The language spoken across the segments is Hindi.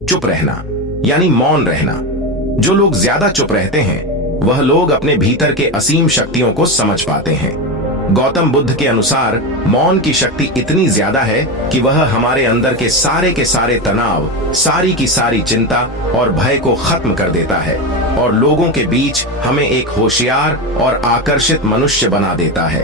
चुप रहना यानी मौन रहना। जो लोग ज्यादा चुप रहते हैं वह लोग अपने भीतर के असीम शक्तियों को समझ पाते हैं। गौतम बुद्ध के अनुसार मौन की शक्ति इतनी ज्यादा है कि वह हमारे अंदर के सारे तनाव, सारी की सारी चिंता और भय को खत्म कर देता है और लोगों के बीच हमें एक होशियार और आकर्षित मनुष्य बना देता है।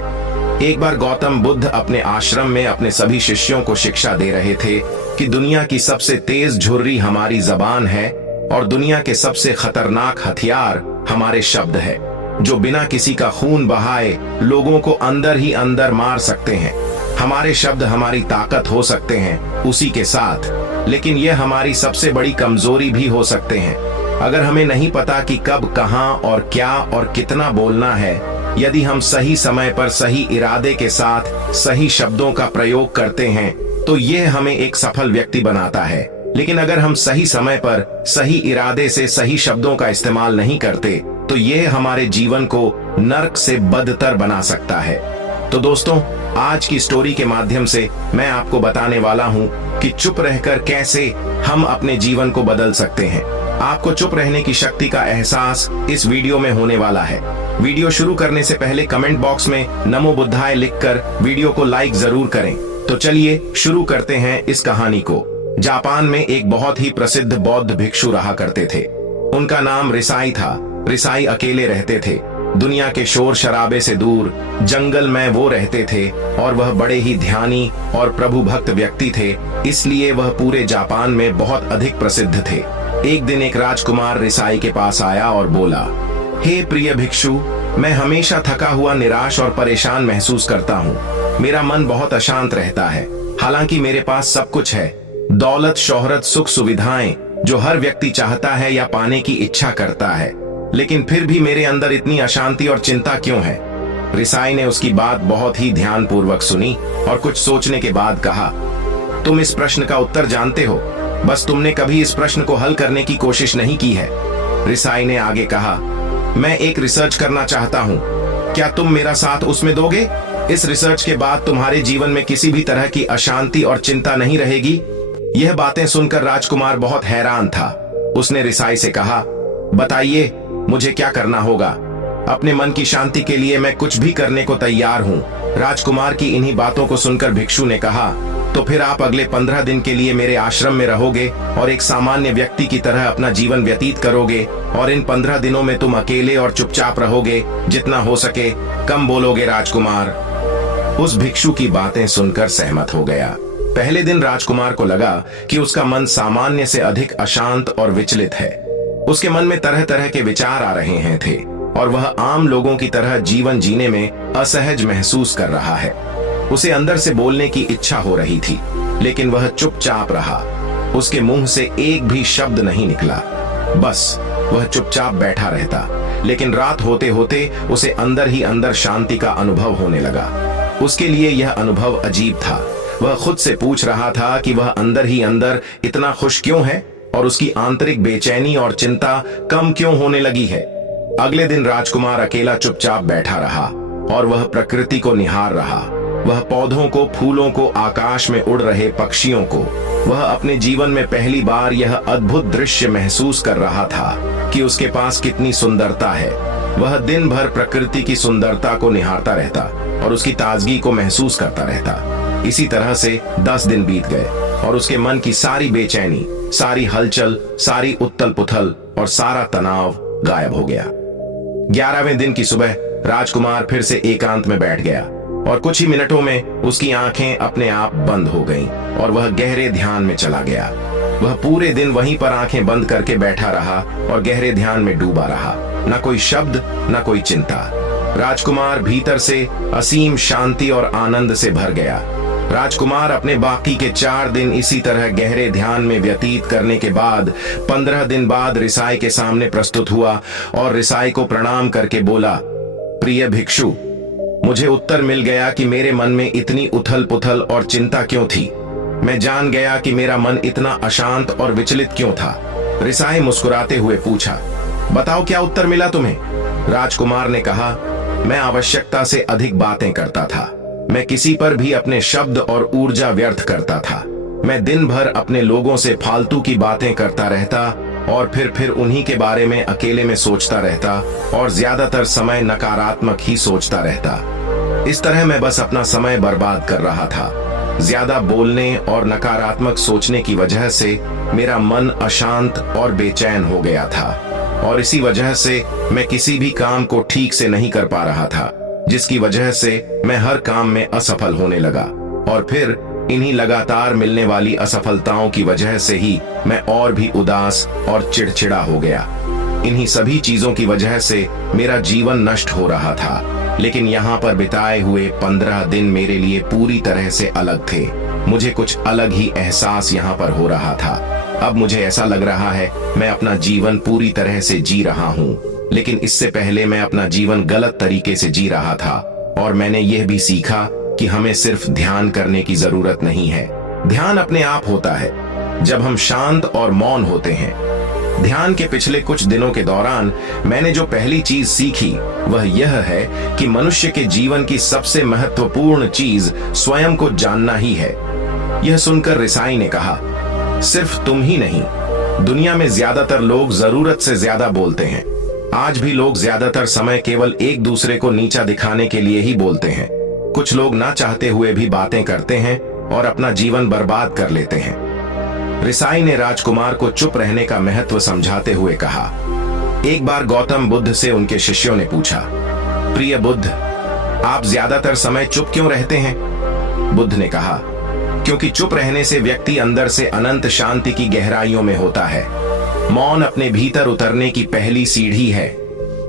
एक बार गौतम बुद्ध अपने आश्रम में अपने सभी शिष्यों को शिक्षा दे रहे थे कि दुनिया की सबसे तेज झुर्री हमारी जबान है और दुनिया के सबसे खतरनाक हथियार हमारे शब्द है, जो बिना किसी का खून बहाए लोगों को अंदर ही अंदर मार सकते हैं। हमारे शब्द हमारी ताकत हो सकते हैं उसी के साथ, लेकिन यह हमारी सबसे बड़ी कमजोरी भी हो सकते हैं। अगर हमें नहीं पता कि कब, कहां और क्या और कितना बोलना है, यदि हम सही समय पर सही इरादे के साथ सही शब्दों का प्रयोग करते हैं तो यह हमें एक सफल व्यक्ति बनाता है। लेकिन अगर हम सही समय पर सही इरादे से सही शब्दों का इस्तेमाल नहीं करते तो यह हमारे जीवन को नर्क से बदतर बना सकता है। तो दोस्तों, आज की स्टोरी के माध्यम से मैं आपको बताने वाला हूं कि चुप रहकर कैसे हम अपने जीवन को बदल सकते हैं। आपको चुप रहने की शक्ति का एहसास इस वीडियो में होने वाला है। वीडियो शुरू करने से पहले कमेंट बॉक्स में नमो बुद्धाय लिखकर वीडियो को लाइक जरूर करें। तो चलिए शुरू करते हैं इस कहानी को। जापान में एक बहुत ही प्रसिद्ध बौद्ध भिक्षु रहा करते थे। उनका नाम रिसाई था। रिसाई अकेले रहते थे। दुनिया के शोर शराबे से दूर जंगल में वो रहते थे और वह बड़े ही ध्यानी और प्रभु भक्त व्यक्ति थे, इसलिए वह पूरे जापान में बहुत अधिक प्रसिद्ध थे। एक दिन एक राजकुमार रिसाई के पास आया और बोला, हे प्रिय भिक्षु, मैं हमेशा थका हुआ, निराश और परेशान महसूस करता हूँ। मेरा मन बहुत अशांत रहता है। हालांकि मेरे पास सब कुछ है, दौलत, शोहरत, सुख सुविधाएं जो हर व्यक्ति चाहता है या पाने की इच्छा करता है, लेकिन फिर भी मेरे अंदर इतनी अशांति और चिंता क्यों है? रिसाई ने उसकी बात बहुत ही ध्यानपूर्वक सुनी और कुछ सोचने के बाद कहा, तुम इस प्रश्न का उत्तर जानते हो, बस तुमने कभी इस प्रश्न को हल करने की कोशिश नहीं की है। रिसाई ने आगे कहा, मैं एक रिसर्च करना चाहता हूँ, क्या तुम मेरा साथ उसमें दोगे? इस रिसर्च के बाद तुम्हारे जीवन में किसी भी तरह की अशांति और चिंता नहीं रहेगी। यह बातें सुनकर राजकुमार बहुत हैरान था। उसने रिसाई से कहा, बताइए मुझे क्या करना होगा? अपने मन की शांति के लिए मैं कुछ भी करने को तैयार हूँ। राजकुमार की इन्हीं बातों को सुनकर भिक्षु ने कहा, तो फिर आप अगले 15 दिन के लिए मेरे आश्रम में रहोगे और एक सामान्य व्यक्ति की तरह अपना जीवन व्यतीत करोगे और इन 15 दिनों में तुम अकेले और चुपचाप रहोगे, जितना हो सके कम बोलोगे। राजकुमार उस भिक्षु की बातें सुनकर सहमत हो गया। पहले दिन राजकुमार को लगा कि उसका मन सामान्य से अधिक अशांत और विचलित है। उसके मन में तरह तरह के विचार आ रहे हैं थे और वह आम लोगों की तरह जीवन जीने में असहज महसूस कर रहा है। उसे अंदर से बोलने की इच्छा हो रही थी, लेकिन वह चुपचाप रहा। उसके मुंह से एक भी शब्द नहीं निकला, बस वह चुपचाप बैठा रहता। लेकिन रात होते होते उसे अंदर ही अंदर शांति का अनुभव होने लगा। उसके लिए यह अनुभव अजीब था। वह खुद से पूछ रहा था कि वह अंदर ही अंदर इतना खुश क्यों है और उसकी आंतरिक बेचैनी और चिंता कम क्यों होने लगी है। अगले दिन राजकुमार अकेला चुपचाप बैठा रहा और वह प्रकृति को निहार रहा। वह पौधों को, फूलों को, आकाश में उड़ रहे पक्षियों को। वह अपने जीवन में पहली बार यह अद्भुत दृश्य महसूस कर रहा था कि उसके पास कितनी सुंदरता है। वह दिन भर प्रकृति की सुंदरता को निहारता रहता और उसकी ताजगी को महसूस करता रहता। इसी तरह से 10 दिन बीत गए और उसके मन की सारी बेचैनी, सारी हलचल, सारी उथल पुथल और सारा तनाव गायब हो गया। 11वें दिन की सुबह राजकुमार फिर से एकांत में बैठ गया और कुछ ही मिनटों में उसकी आंखें अपने आप बंद हो गईं और वह गहरे ध्यान में चला गया। वह पूरे दिन वहीं पर आंखें बंद करके बैठा रहा और गहरे ध्यान में डूबा रहा। न कोई शब्द, न कोई चिंता। राजकुमार भीतर से असीम शांति और आनंद से भर गया। राजकुमार अपने बाकी के 4 दिन इसी तरह गहरे ध्यान में व्यतीत करने के बाद 15 दिन बाद रिसाई के सामने प्रस्तुत हुआ और रिसाई को प्रणाम करके बोला, प्रिय भिक्षु, मुझे उत्तर मिल गया कि मेरे मन में इतनी उथल पुथल और चिंता क्यों थी। मैं जान गया कि मेरा मन इतना अशांत और विचलित क्यों था। रिसाई मुस्कुराते हुए पूछा, बताओ क्या उत्तर मिला तुम्हें? राजकुमार ने कहा, मैं आवश्यकता से अधिक बातें करता था। मैं किसी पर भी अपने शब्द और ऊर्जा व्यर्थ करता था। मैं दिन भर अपने लोगों से फालतू की बातें करता रहता और फिर उन्हीं के बारे में अकेले में सोचता रहता और ज्यादातर समय नकारात्मक ही सोचता रहता। इस तरह मैं बस अपना समय बर्बाद कर रहा था। ज्यादा बोलने और नकारात्मक सोचने की वजह से मेरा मन अशांत और बेचैन हो गया था और इसी वजह से मैं किसी भी काम को ठीक से नहीं कर पा रहा था, जिसकी वजह से मैं हर काम में असफल होने लगा और फिर इन्हीं लगातार मिलने वाली असफलताओं की वजह से ही मैं और भी उदास और चिड़चिड़ा हो गया। इन्हीं सभी चीजों की वजह से मेरा जीवन नष्ट हो रहा था, लेकिन यहाँ पर बिताए हुए 15 दिन मेरे लिए पूरी तरह से अलग थे। मुझे कुछ अलग ही एहसास यहाँ पर हो रहा था। अब मुझे ऐसा लग रहा है मैं अपना जीवन पूरी तरह से जी रहा हूँ, लेकिन इससे पहले मैं अपना जीवन गलत तरीके से जी रहा था और मैंने यह भी सीखा कि हमें सिर्फ ध्यान करने की जरूरत नहीं है। ध्यान अपने आप होता है जब हम शांत और मौन होते हैं। ध्यान के पिछले कुछ दिनों के दौरान मैंने जो पहली चीज सीखी वह यह है कि मनुष्य के जीवन की सबसे महत्वपूर्ण चीज स्वयं को जानना ही है। यह सुनकर रिसाई ने कहा, सिर्फ तुम ही नहीं, दुनिया में ज्यादातर लोग जरूरत से ज्यादा बोलते हैं। आज भी लोग ज्यादातर समय केवल एक दूसरे को नीचा दिखाने के लिए ही बोलते हैं। कुछ लोग ना चाहते हुए भी बातें करते हैं और अपना जीवन बर्बाद कर लेते हैं। रिसाई ने राजकुमार को चुप रहने का महत्व समझाते हुए कहा। एक बार गौतम बुद्ध से उनके शिष्यों ने पूछा, प्रिय बुद्ध, आप ज्यादातर समय चुप क्यों रहते हैं? बुद्ध ने कहा, क्योंकि चुप रहने से व्यक्ति अंदर से अनंत शांति की गहराइयों में होता है। मौन अपने भीतर उतरने की पहली सीढ़ी है।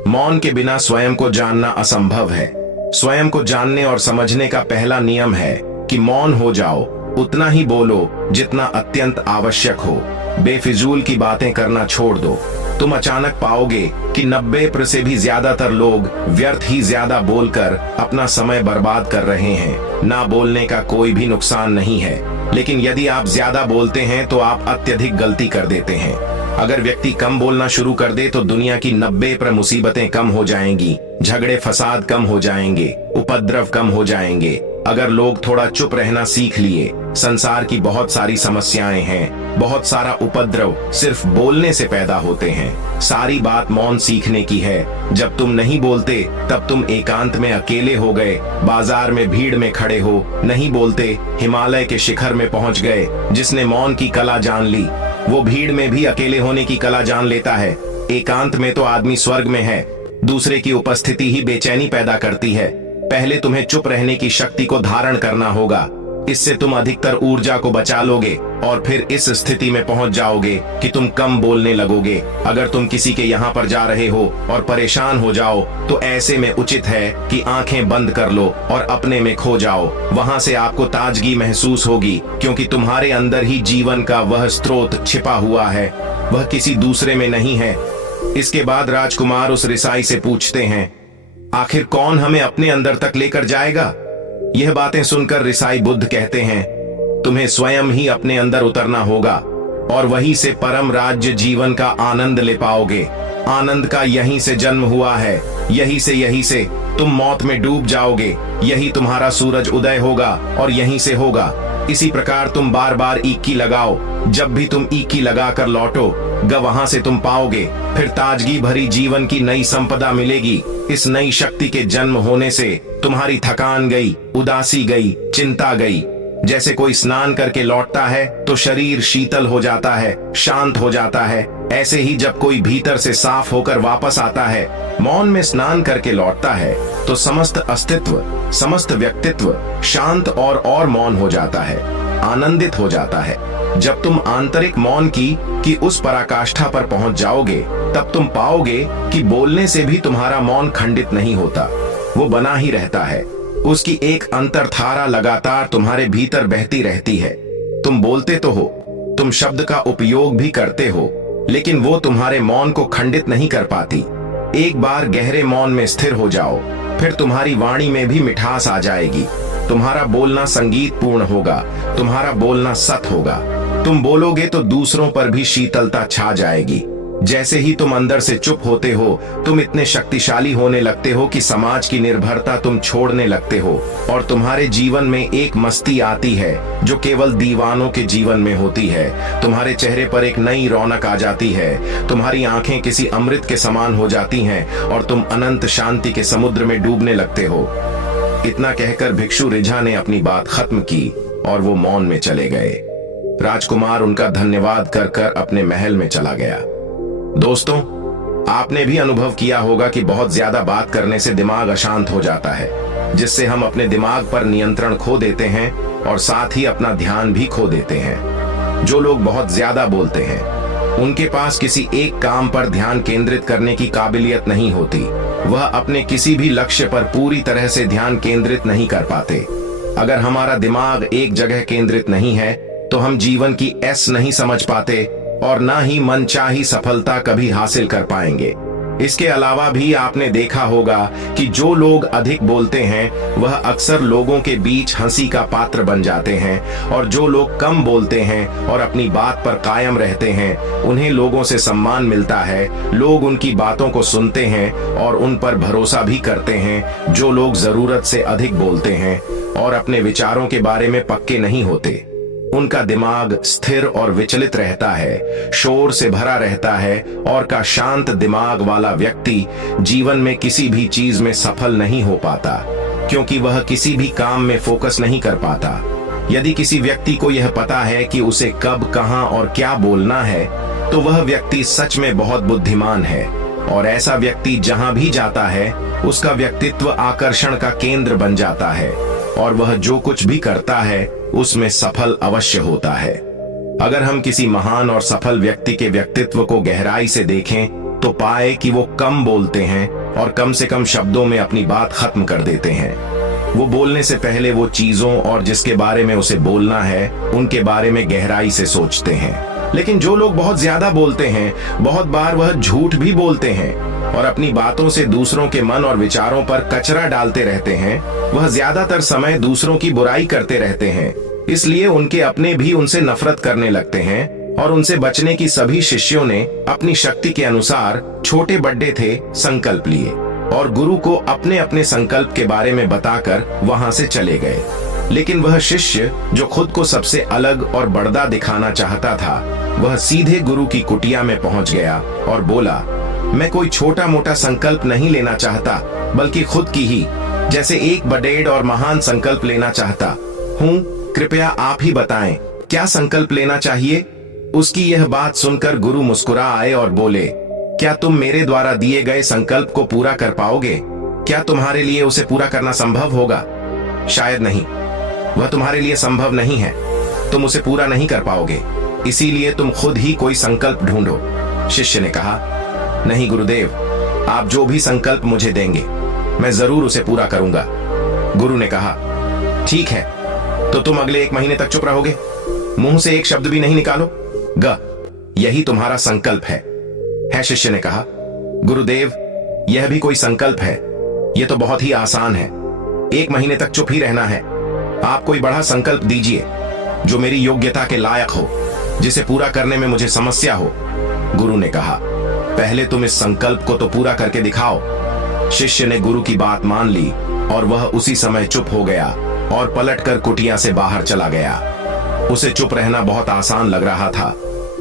मौन के बिना स्वयं को जानना असंभव है। स्वयं को जानने और समझने का पहला नियम है कि मौन हो जाओ, उतना ही बोलो जितना अत्यंत आवश्यक हो। बेफिजूल की बातें करना छोड़ दो। तुम अचानक पाओगे कि 90% से भी ज्यादातर लोग व्यर्थ ही ज्यादा बोलकर अपना समय बर्बाद कर रहे हैं। ना बोलने का कोई भी नुकसान नहीं है, लेकिन यदि आप ज्यादा बोलते हैं तो आप अत्यधिक गलती कर देते हैं। अगर व्यक्ति कम बोलना शुरू कर दे तो दुनिया की 90% मुसीबतें कम हो जाएंगी, झगड़े फसाद कम हो जाएंगे, उपद्रव कम हो जाएंगे। अगर लोग थोड़ा चुप रहना सीख लिए, संसार की बहुत सारी समस्याएं हैं, बहुत सारा उपद्रव सिर्फ बोलने से पैदा होते हैं। सारी बात मौन सीखने की है। जब तुम नहीं बोलते तब तुम एकांत में अकेले हो गए, बाजार में भीड़ में खड़े हो, नहीं बोलते, हिमालय के शिखर में पहुंच गए। जिसने मौन की कला जान ली वो भीड़ में भी अकेले होने की कला जान लेता है। एकांत में तो आदमी स्वर्ग में है। दूसरे की उपस्थिति ही बेचैनी पैदा करती है। पहले तुम्हें चुप रहने की शक्ति को धारण करना होगा। इससे तुम अधिकतर ऊर्जा को बचा लोगे और फिर इस स्थिति में पहुंच जाओगे कि तुम कम बोलने लगोगे। अगर तुम किसी के यहाँ पर जा रहे हो और परेशान हो जाओ तो ऐसे में उचित है कि आंखें बंद कर लो और अपने में खो जाओ। वहां से आपको ताजगी महसूस होगी, क्योंकि तुम्हारे अंदर ही जीवन का वह स्रोत छिपा हुआ है, वह किसी दूसरे में नहीं है। इसके बाद राजकुमार उस रिसाई से पूछते हैं, आखिर कौन हमें अपने अंदर तक लेकर जाएगा? यह बातें सुनकर रिसाई बुद्ध कहते हैं, तुम्हें स्वयं ही अपने अंदर उतरना होगा और वहीं से परम राज्य जीवन का आनंद ले पाओगे। आनंद का यहीं से जन्म हुआ है। यहीं से तुम मौत में डूब जाओगे। यही तुम्हारा सूरज उदय होगा और यहीं से होगा। इसी प्रकार तुम बार बार ईकी लगाओ। जब भी तुम ईकी लगाकर लौटो वहां से तुम पाओगे फिर ताजगी भरी जीवन की नई संपदा मिलेगी। इस नई शक्ति के जन्म होने से तुम्हारी थकान गई, उदासी गई, चिंता गई। जैसे कोई स्नान करके लौटता है तो शरीर शीतल हो जाता है, शांत हो जाता है। ऐसे ही जब कोई भीतर से साफ होकर वापस आता है, मौन में स्नान करके लौटता है, तो समस्त अस्तित्व, समस्त व्यक्तित्व शांत और मौन हो जाता है, आनंदित हो जाता है। जब तुम आंतरिक मौन की उस पराकाष्ठा पर पहुंच जाओगे, तब तुम पाओगे कि बोलने से भी तुम्हारा मौन खंडित नहीं होता, वो बना ही रहता है। उसकी एक अंतर्धारा लगातार तुम्हारे भीतर बहती रहती है। तुम बोलते तो हो, तुम शब्द का उपयोग भी करते हो, लेकिन वो तुम्हारे मौन को खंडित नहीं कर पाती। एक बार गहरे मौन में स्थिर हो जाओ, फिर तुम्हारी वाणी में भी मिठास आ जाएगी। तुम्हारा बोलना संगीत पूर्ण होगा, तुम्हारा बोलना सत होगा। तुम बोलोगे तो दूसरों पर भी शीतलता छा जाएगी। जैसे ही तुम अंदर से चुप होते हो, तुम इतने शक्तिशाली होने लगते हो कि समाज की निर्भरता तुम छोड़ने लगते हो और तुम्हारे जीवन में एक मस्ती आती है जो केवल दीवानों के जीवन में होती है। तुम्हारे चेहरे पर एक नई रौनक आ जाती है, तुम्हारी आंखें किसी अमृत के समान हो जाती हैं और तुम अनंत शांति के समुद्र में डूबने लगते हो। इतना कहकर भिक्षु रिझा ने अपनी बात खत्म की और वो मौन में चले गए। राजकुमार उनका धन्यवाद कर कर अपने महल में चला गया। दोस्तों, आपने भी अनुभव किया होगा कि बहुत ज्यादा बात करने से दिमाग अशांत हो जाता है, जिससे हम अपने दिमाग पर नियंत्रण खो देते हैं और साथ ही अपना ध्यान भी खो देते हैं। जो लोग बहुत ज्यादा बोलते हैं, उनके पास किसी एक काम पर ध्यान केंद्रित करने की काबिलियत नहीं होती। वह अपने किसी भी लक्ष्य पर पूरी तरह से ध्यान केंद्रित नहीं कर पाते। अगर हमारा दिमाग एक जगह केंद्रित नहीं है तो हम जीवन की ऐस नहीं समझ पाते और ना ही मनचाही सफलता कभी हासिल कर पाएंगे। इसके अलावा भी आपने देखा होगा कि जो लोग अधिक बोलते हैं वह अक्सर लोगों के बीच हंसी का पात्र बन जाते हैं और जो लोग कम बोलते हैं और अपनी बात पर कायम रहते हैं उन्हें लोगों से सम्मान मिलता है। लोग उनकी बातों को सुनते हैं और उन पर भरोसा भी करते हैं। जो लोग जरूरत से अधिक बोलते हैं और अपने विचारों के बारे में पक्के नहीं होते, उनका दिमाग स्थिर और विचलित रहता है, शोर से भरा रहता है और का शांत दिमाग वाला व्यक्ति जीवन में किसी भी चीज में सफल नहीं हो पाता, क्योंकि वह किसी भी काम में फोकस नहीं कर पाता। यदि किसी व्यक्ति को यह पता है कि उसे कब, कहां और क्या बोलना है, तो वह व्यक्ति सच में बहुत बुद्धिमान है और ऐसा व्यक्ति जहां भी जाता है उसका व्यक्तित्व आकर्षण का केंद्र बन जाता है और वह जो कुछ भी करता है उसमें सफल अवश्य होता है। अगर हम किसी महान और सफल व्यक्ति के व्यक्तित्व को गहराई से देखें तो पाए कि वो कम बोलते हैं और कम से कम शब्दों में अपनी बात खत्म कर देते हैं। वो बोलने से पहले वो चीजों और जिसके बारे में उसे बोलना है उनके बारे में गहराई से सोचते हैं। लेकिन जो लोग बहुत ज्यादा बोलते हैं, बहुत बार वह झूठ भी बोलते हैं और अपनी बातों से दूसरों के मन और विचारों पर कचरा डालते रहते हैं। वह ज्यादातर समय दूसरों की बुराई करते रहते हैं, इसलिए उनके अपने भी उनसे नफरत करने लगते हैं और उनसे बचने की सभी शिष्यों ने अपनी शक्ति के अनुसार छोटे बड़े थे संकल्प लिए और गुरु को अपने अपने संकल्प के बारे में बताकर वहां से चले गए। लेकिन वह शिष्य जो खुद को सबसे अलग और बड़ा दिखाना चाहता था, वह सीधे गुरु की कुटिया में पहुंच गया और बोला, मैं कोई छोटा मोटा संकल्प नहीं लेना चाहता, बल्कि खुद की ही जैसे एक बड़े और महान संकल्प लेना चाहता हूँ। कृपया आप ही बताएं, क्या संकल्प लेना चाहिए? उसकी यह बात सुनकर गुरु मुस्कुरा आए और बोले, क्या तुम मेरे द्वारा दिए गए संकल्प को पूरा कर पाओगे? क्या तुम्हारे लिए उसे पूरा करना संभव होगा? शायद नहीं, वह तुम्हारे लिए संभव नहीं है। तुम उसे पूरा नहीं कर पाओगे, इसीलिए तुम खुद ही कोई संकल्प ढूंढो। शिष्य ने कहा, नहीं गुरुदेव, आप जो भी संकल्प मुझे देंगे मैं जरूर उसे पूरा करूंगा। गुरु ने कहा, ठीक है, तो तुम अगले 1 महीने तक चुप रहोगे, मुंह से एक शब्द भी नहीं निकालो यही तुम्हारा संकल्प है। शिष्य ने कहा, गुरुदेव, यह भी कोई संकल्प है? यह तो बहुत ही आसान है, 1 महीने तक चुप ही रहना है। आप कोई बड़ा संकल्प दीजिए जो मेरी योग्यता के लायक हो, जिसे पूरा करने में मुझे समस्या हो। गुरु ने कहा, पहले तुम इस संकल्प को तो पूरा करके दिखाओ। शिष्य ने गुरु की बात मान ली और वह उसी समय चुप हो गया और पलटकर कुटिया से बाहर चला गया। उसे चुप रहना बहुत आसान लग रहा था।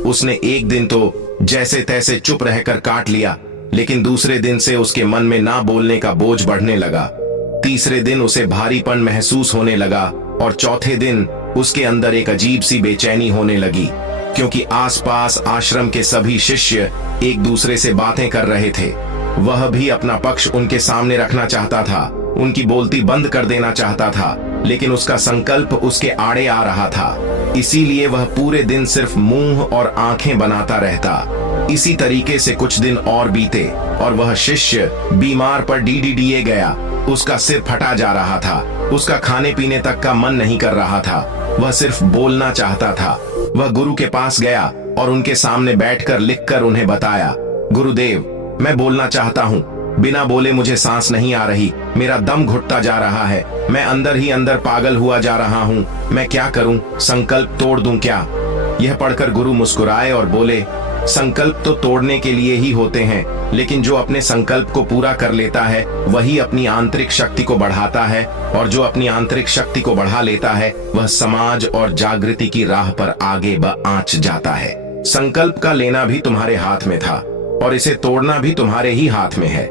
उसने एक दिन तो जैसे तैसे चुप रहकर काट लिया, लेकिन दूसरे दिन से उसके मन में ना बोलने का बोझ बढ़ने लगा। तीसरे दिन उसे भारीपन महसूस होने लगा और चौथे दिन उसके अंदर एक अजीब सी बेचैनी होने लगी, क्योंकि आसपास आश्रम के सभी शिष्य एक दूसरे से बातें कर रहे थे। वह भी अपना पक्ष उनके सामने रखना चाहता था, उनकी बोलती बंद कर देना चाहता था, लेकिन उसका संकल्प उसके आड़े आ रहा था। इसीलिए वह पूरे दिन सिर्फ मुंह और आंखें बनाता रहता। इसी तरीके से कुछ दिन और बीते और वह शिष्य बीमार पर डीडीडीए गया। उसका सिर फटा जा रहा था, उसका खाने पीने तक का मन नहीं कर रहा था, वह सिर्फ बोलना चाहता था। वह गुरु के पास गया और उनके सामने बैठकर लिखकर उन्हें बताया, गुरुदेव, मैं बोलना चाहता हूँ, बिना बोले मुझे सांस नहीं आ रही, मेरा दम घुटता जा रहा है, मैं अंदर ही अंदर पागल हुआ जा रहा हूँ, मैं क्या करूँ? संकल्प तोड़ दूं क्या? यह पढ़कर गुरु मुस्कुराए और बोले, संकल्प तो तोड़ने के लिए ही होते हैं, लेकिन जो अपने संकल्प को पूरा कर लेता है वही अपनी आंतरिक शक्ति को बढ़ाता है, और जो अपनी आंतरिक शक्ति को बढ़ा लेता है वह समाज और जागृति की राह पर आगे आंच जाता है। संकल्प का लेना भी तुम्हारे हाथ में था और इसे तोड़ना भी तुम्हारे ही हाथ में है।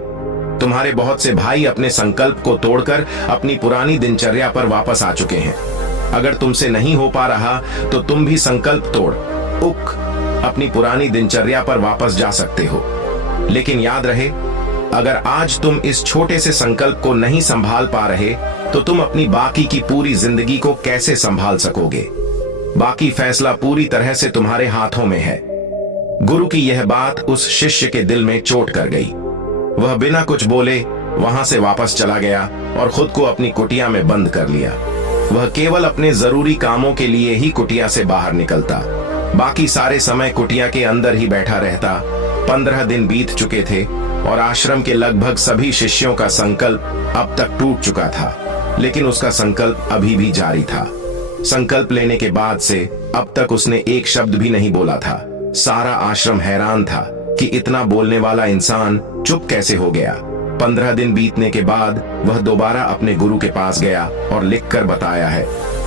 तुम्हारे बहुत से भाई अपने संकल्प को तोड़कर अपनी पुरानी दिनचर्या पर वापस आ चुके हैं। अगर तुमसे नहीं हो पा रहा तो तुम भी संकल्प तोड़ अपनी पुरानी दिनचर्या पर वापस जा सकते हो। लेकिन याद रहे, अगर आज तुम इस छोटे से संकल्प को नहीं संभाल पा रहे तो तुम अपनी बाकी की पूरी जिंदगी को कैसे संभाल सकोगे? बाकी फैसला पूरी तरह से तुम्हारे हाथों में है। गुरु की यह बात उस शिष्य के दिल में चोट कर गई। वह बिना कुछ बोले वहां से वापस चला गया और खुद को अपनी कुटिया में बंद कर लिया। वह केवल अपने जरूरी कामों के लिए ही कुटिया से बाहर निकलता, बाकी सारे समय कुटिया के अंदर ही बैठा रहता। 15 दिन बीत चुके थे और आश्रम के लगभग सभी शिष्यों का संकल्प अब तक टूट चुका था, लेकिन उसका संकल्प अभी भी जारी था। संकल्प लेने के बाद से अब तक उसने एक शब्द भी नहीं बोला था। सारा आश्रम हैरान था कि इतना बोलने वाला इंसान चुप कैसे हो गया। 15 दिन बीतने के बाद वह दोबारा अपने गुरु के पास गया और लिखकर बताया है,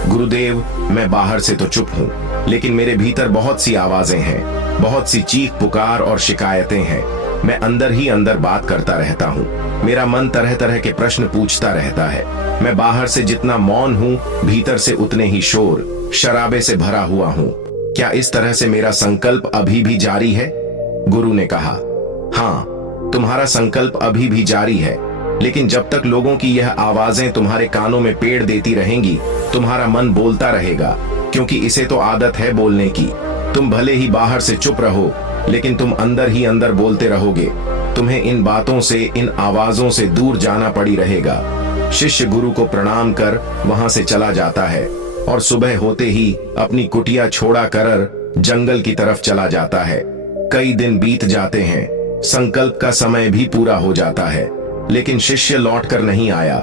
गुरुदेव, मैं बाहर से तो चुप हूँ, लेकिन मेरे भीतर बहुत सी आवाजें हैं, बहुत सी चीख पुकार और शिकायतें हैं। मैं अंदर ही अंदर बात करता रहता हूँ। मेरा मन तरह तरह के प्रश्न पूछता रहता है। मैं बाहर से जितना मौन हूँ, भीतर से उतने ही शोर शराबे से भरा हुआ हूँ। क्या इस तरह से मेरा संकल्प अभी भी जारी है? गुरु ने कहा, हाँ, तुम्हारा संकल्प अभी भी जारी है, लेकिन जब तक लोगों की यह आवाजें तुम्हारे कानों में पेड़ देती रहेंगी, तुम्हारा मन बोलता रहेगा, क्योंकि इसे तो आदत है बोलने की। तुम भले ही बाहर से चुप रहो, लेकिन तुम अंदर ही अंदर बोलते रहोगे। तुम्हें इन बातों से, इन आवाजों से दूर जाना पड़ी रहेगा। शिष्य गुरु को प्रणाम कर वहां से चला जाता है और सुबह होते ही अपनी कुटिया छोड़ा कर जंगल की तरफ चला जाता है। कई दिन बीत जाते हैं, संकल्प का समय भी पूरा हो जाता है, लेकिन शिष्य लौटकर नहीं आया।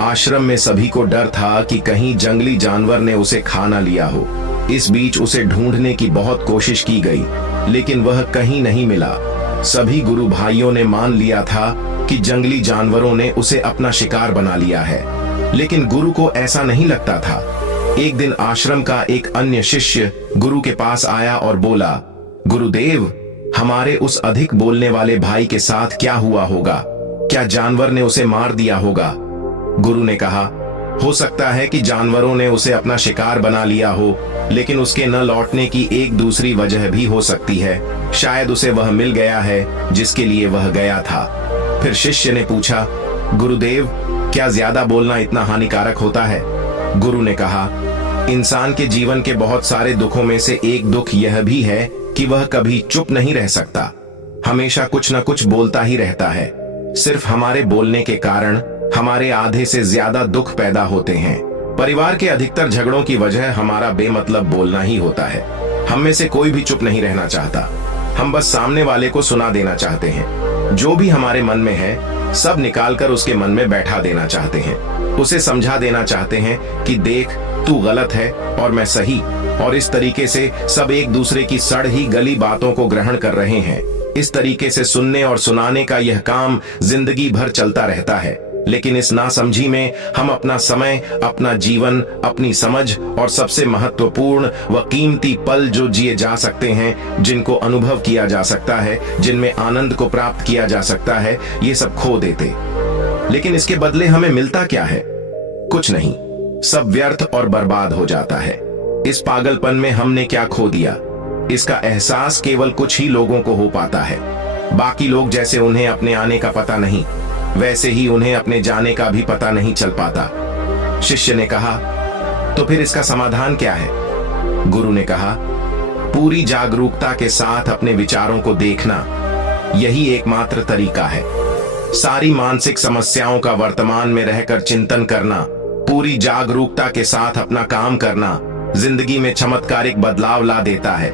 आश्रम में सभी को डर था कि कहीं जंगली जानवर ने उसे खा ना लिया हो। इस बीच उसे ढूंढने की बहुत कोशिश की गई, लेकिन वह कहीं नहीं मिला। सभी गुरु भाइयों ने मान लिया था कि जंगली जानवरों ने उसे अपना शिकार बना लिया है, लेकिन गुरु को ऐसा नहीं लगता था। एक दिन आश्रम का एक अन्य शिष्य गुरु के पास आया और बोला, गुरुदेव, हमारे उस अधिक बोलने वाले भाई के साथ क्या हुआ होगा? क्या जानवर ने उसे मार दिया होगा? गुरु ने कहा, हो सकता है कि जानवरों ने उसे अपना शिकार बना लिया हो, लेकिन उसके न लौटने की एक दूसरी वजह भी हो सकती है। शायद उसे वह मिल गया है जिसके लिए वह गया था। फिर शिष्य ने पूछा, गुरुदेव, क्या ज्यादा बोलना इतना हानिकारक होता है? गुरु ने कहा, इंसान के जीवन के बहुत सारे दुखों में से एक दुख यह भी है कि वह कभी चुप नहीं रह सकता, हमेशा कुछ न कुछ बोलता ही रहता है। सिर्फ हमारे बोलने के कारण हमारे आधे से ज्यादा दुख पैदा होते हैं। परिवार के अधिकतर झगड़ों की वजह हमारा बेमतलब बोलना ही होता है। हम में से कोई भी चुप नहीं रहना चाहता, हम बस सामने वाले को सुना देना चाहते हैं। जो भी हमारे मन में है सब निकालकर उसके मन में बैठा देना चाहते हैं। उसे समझा देना चाहते हैं कि देख, तू गलत है और मैं सही, और इस तरीके से सब एक दूसरे की सड़-ही गली बातों को ग्रहण कर रहे हैं। इस तरीके से सुनने और सुनाने का यह काम जिंदगी भर चलता रहता है, लेकिन इस नासमझी में हम अपना समय, अपना जीवन, अपनी समझ और सबसे महत्वपूर्ण व कीमती पल जो जिए जा सकते हैं, जिनको अनुभव किया जा सकता है, जिनमें आनंद को प्राप्त किया जा सकता है, ये सब खो देते। लेकिन इसके बदले हमें मिलता क्या है? कुछ नहीं, सब व्यर्थ और बर्बाद हो जाता है। इस पागलपन में हमने क्या खो दिया, इसका एहसास केवल कुछ ही लोगों को हो पाता है। बाकी लोग जैसे उन्हें अपने आने का पता नहीं, वैसे ही उन्हें अपने जाने का भी पता नहीं चल पाता। शिष्य ने कहा, तो फिर इसका समाधान क्या है? गुरु ने कहा, पूरी जागरूकता के साथ अपने विचारों को देखना, यही एकमात्र तरीका है। सारी मानसिक समस्याओं का वर्तमान में रहकर चिंतन करना, पूरी जागरूकता के साथ अपना काम करना जिंदगी में चमत्कारिक बदलाव ला देता है।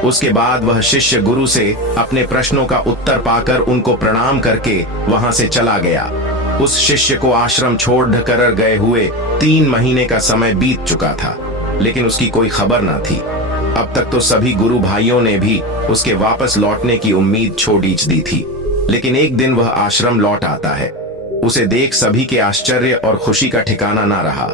उसके बाद वह शिष्य गुरु से अपने प्रश्नों का उत्तर पाकर उनको प्रणाम करके वहां से चला गया। उस शिष्य को आश्रम छोड़ कर गए हुए 3 महीने का समय बीत चुका था, लेकिन उसकी कोई खबर न थी। अब तक तो सभी गुरु भाइयों ने भी उसके वापस लौटने की उम्मीद छोड़ दी थी, लेकिन एक दिन वह आश्रम लौट आता है। उसे देख सभी के आश्चर्य और खुशी का ठिकाना ना रहा,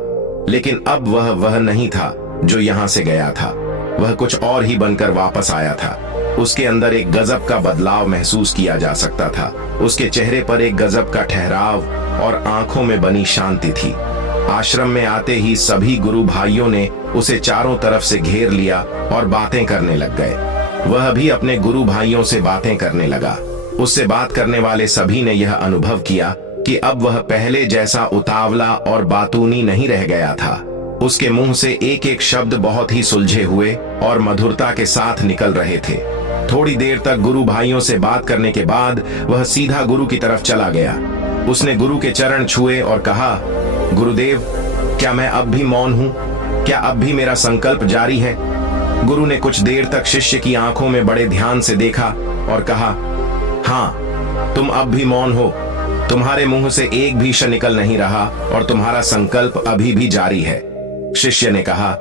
लेकिन अब वह नहीं था जो यहां से गया था। वह कुछ और ही बनकर वापस आया था। उसके अंदर एक गजब का बदलाव महसूस किया जा सकता था। उसके चेहरे पर एक गजब का ठहराव और आंखों में बनी शांति थी। आश्रम में आते ही सभी गुरु भाइयों ने उसे चारों तरफ से घेर लिया और बातें करने लग गए। वह भी अपने गुरु भाइयों से बातें करने लगा। उससे बात करने वाले सभी ने यह अनुभव किया कि अब वह पहले जैसा उतावला और बातूनी नहीं रह गया था। उसके मुंह से एक एक शब्द बहुत ही सुलझे हुए और मधुरता के साथ निकल रहे थे। थोड़ी देर तक गुरु भाइयों से बात करने के बाद वह सीधा गुरु की तरफ चला गया। उसने गुरु के चरण छुए और कहा, गुरुदेव, क्या मैं अब भी मौन हूं? क्या अब भी मेरा संकल्प जारी है? गुरु ने कुछ देर तक शिष्य की आंखों में बड़े ध्यान से देखा और कहा, हाँ, तुम अब भी मौन हो। तुम्हारे मुंह से एक भी श निकल नहीं रहा और तुम्हारा संकल्प अभी भी जारी है। शिष्य ने कहा,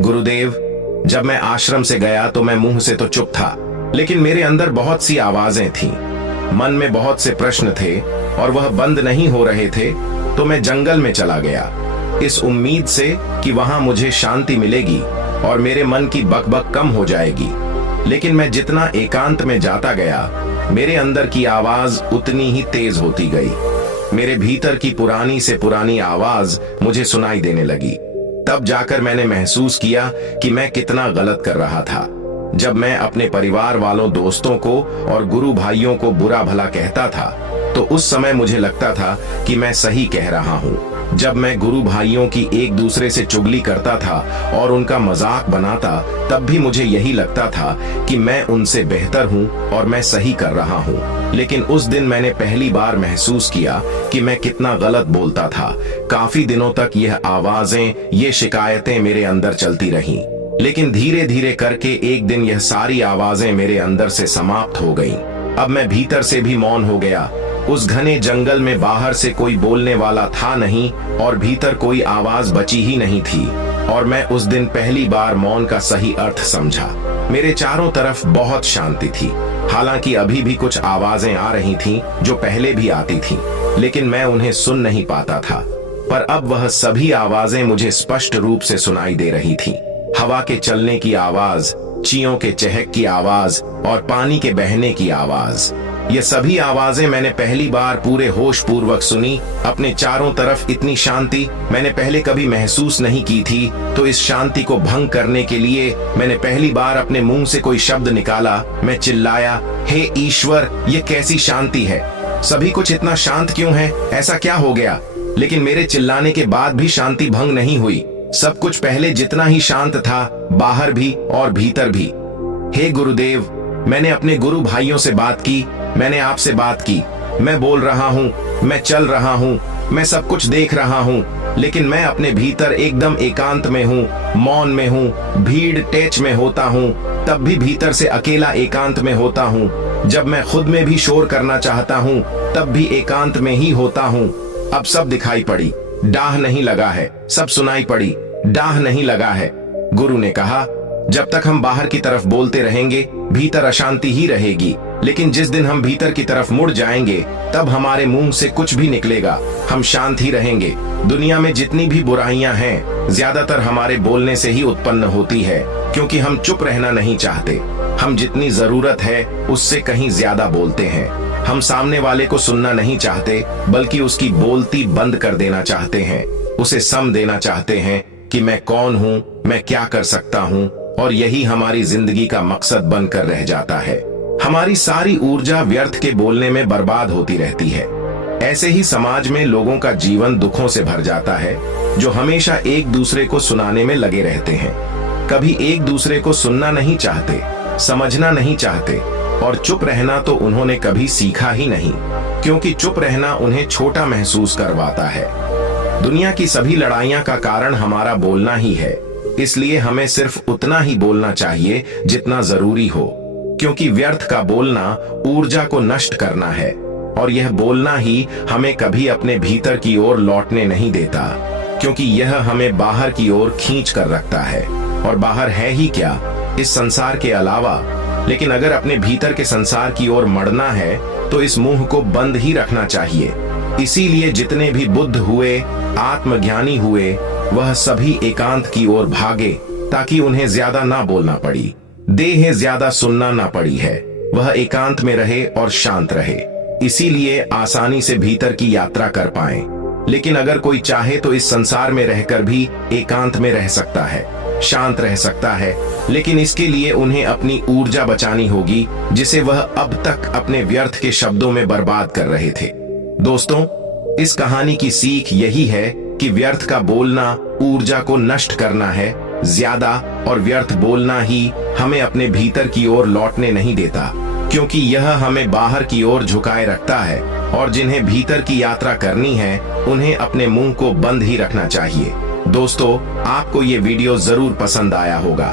गुरुदेव, जब मैं आश्रम से गया तो मैं मुंह से तो चुप था, लेकिन मेरे अंदर बहुत सी आवाजें थीं। मन में बहुत से प्रश्न थे और वह बंद नहीं हो रहे थे, तो मैं जंगल में चला गया, इस उम्मीद से कि वहां मुझे शांति मिलेगी और मेरे मन की बकबक कम हो जाएगी। लेकिन मैं जितना एकांत में जाता गया, मेरे अंदर की आवाज उतनी ही तेज होती गई। मेरे भीतर की पुरानी से पुरानी आवाज मुझे सुनाई देने लगी। तब जाकर मैंने महसूस किया कि मैं कितना गलत कर रहा था। जब मैं अपने परिवार वालों, दोस्तों को और गुरु भाइयों को बुरा भला कहता था, तो उस समय मुझे लगता था कि मैं सही कह रहा हूँ। जब मैं गुरु भाइयों की एक दूसरे से चुगली करता था और उनका मजाक बनाता, तब भी मुझे यही लगता था कि मैं उनसे बेहतर हूँ और मैं सही कर रहा हूँ। लेकिन उस दिन मैंने पहली बार महसूस किया कि मैं कितना गलत बोलता था। काफी दिनों तक यह आवाजें, ये शिकायतें मेरे अंदर चलती रहीं, लेकिन धीरे धीरे करके एक दिन यह सारी आवाजें मेरे अंदर से समाप्त हो गईं। अब मैं भीतर से भी मौन हो गया। उस घने जंगल में बाहर से कोई बोलने वाला था नहीं और भीतर कोई आवाज बची ही नहीं थी, और मैं उस दिन पहली बार मौन का सही अर्थ समझा। मेरे चारों तरफ बहुत शांति थी। हालांकि अभी भी कुछ आवाजें आ रही थीं जो पहले भी आती थीं, लेकिन मैं उन्हें सुन नहीं पाता था। पर अब वह सभी आवाजें मुझे स्पष्ट रूप से सुनाई दे रही थीं। हवा के चलने की आवाज, चींयों के चहक की आवाज और पानी के बहने की आवाज, ये सभी आवाजें मैंने पहली बार पूरे होश पूर्वक सुनी। अपने चारों तरफ इतनी शांति मैंने पहले कभी महसूस नहीं की थी। तो इस शांति को भंग करने के लिए मैंने पहली बार अपने मुंह से कोई शब्द निकाला। मैं चिल्लाया, हे ईश्वर, ये कैसी शांति है? सभी कुछ इतना शांत क्यों है? ऐसा क्या हो गया? लेकिन मेरे चिल्लाने के बाद भी शांति भंग नहीं हुई। सब कुछ पहले जितना ही शांत था, बाहर भी और भीतर भी। हे गुरुदेव, मैंने अपने गुरु भाइयों से बात की, मैंने आपसे बात की। मैं बोल रहा हूँ, मैं चल रहा हूँ, मैं सब कुछ देख रहा हूँ, लेकिन मैं अपने भीतर एकदम एकांत में हूँ, मौन में हूँ। भीड़ टेच में होता हूँ, तब भी भीतर से अकेला एकांत में होता हूँ। जब मैं खुद में भी शोर करना चाहता हूँ, तब भी एकांत में ही होता हूँ। अब सब दिखाई पड़ी, डाह नहीं लगा है। सब सुनाई पड़ी, डाह नहीं लगा है। गुरु ने कहा, जब तक हम बाहर की तरफ बोलते रहेंगे, भीतर अशांति ही रहेगी। लेकिन जिस दिन हम भीतर की तरफ मुड़ जाएंगे, तब हमारे मुंह से कुछ भी निकलेगा, हम शांत ही रहेंगे। दुनिया में जितनी भी बुराइयां हैं, ज्यादातर हमारे बोलने से ही उत्पन्न होती है, क्योंकि हम चुप रहना नहीं चाहते। हम जितनी जरूरत है उससे कहीं ज्यादा बोलते हैं। हम सामने वाले को सुनना नहीं चाहते, बल्कि उसकी बोलती बंद कर देना चाहते हैं। उसे सम देना चाहते हैं कि मैं कौन हूँ, मैं क्या कर सकता हूँ, और यही हमारी जिंदगी का मकसद बनकर रह जाता है। हमारी सारी ऊर्जा व्यर्थ के बोलने में बर्बाद होती रहती है। ऐसे ही समाज में लोगों का जीवन दुखों से भर जाता है, जो हमेशा एक दूसरे को सुनाने में लगे रहते हैं। कभी एक दूसरे को सुनना नहीं चाहते, समझना नहीं चाहते, और चुप रहना तो उन्होंने कभी सीखा ही नहीं, क्योंकि चुप रहना उन्हें छोटा महसूस करवाता है। दुनिया की सभी लड़ाइयां का कारण हमारा बोलना ही है, इसलिए हमें सिर्फ उतना ही बोलना चाहिए जितना जरूरी हो, क्योंकि व्यर्थ का बोलना ऊर्जा को नष्ट करना है, और यह बोलना ही हमें कभी अपने भीतर की ओर लौटने नहीं देता, क्योंकि यह हमें बाहर की ओर खींच कर रखता है। और बाहर है ही क्या? इस संसार के अलावा। लेकिन अगर अपने भीतर के संसार की ओर मड़ना है तो इस मुंह को बंद ही रखना चाहिए। इसीलिए जितने भी बुद्ध हुए, आत्मज्ञानी हुए, वह सभी एकांत की ओर भागे ताकि उन्हें ज्यादा ना बोलना पड़ी, देह ज्यादा सुनना ना पड़ी है। वह एकांत में रहे और शांत रहे, इसीलिए आसानी से भीतर की यात्रा कर पाए। लेकिन अगर कोई चाहे तो इस संसार में रहकर भी एकांत में रह सकता है, शांत रह सकता है, लेकिन इसके लिए उन्हें अपनी ऊर्जा बचानी होगी जिसे वह अब तक अपने व्यर्थ के शब्दों में बर्बाद कर रहे थे। दोस्तों, इस कहानी की सीख यही है कि व्यर्थ का बोलना ऊर्जा को नष्ट करना है ज्यादा, और व्यर्थ बोलना ही हमें अपने भीतर की ओर लौटने नहीं देता, क्योंकि यह हमें बाहर की ओर झुकाए रखता है। और जिन्हें भीतर की यात्रा करनी है उन्हें अपने मुंह को बंद ही रखना चाहिए। दोस्तों, आपको ये वीडियो जरूर पसंद आया होगा।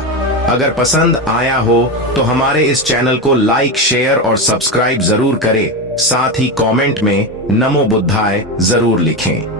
अगर पसंद आया हो तो हमारे इस चैनल को लाइक, शेयर और सब्सक्राइब जरूर करें। साथ ही कमेंट में नमो बुद्धाय जरूर लिखें।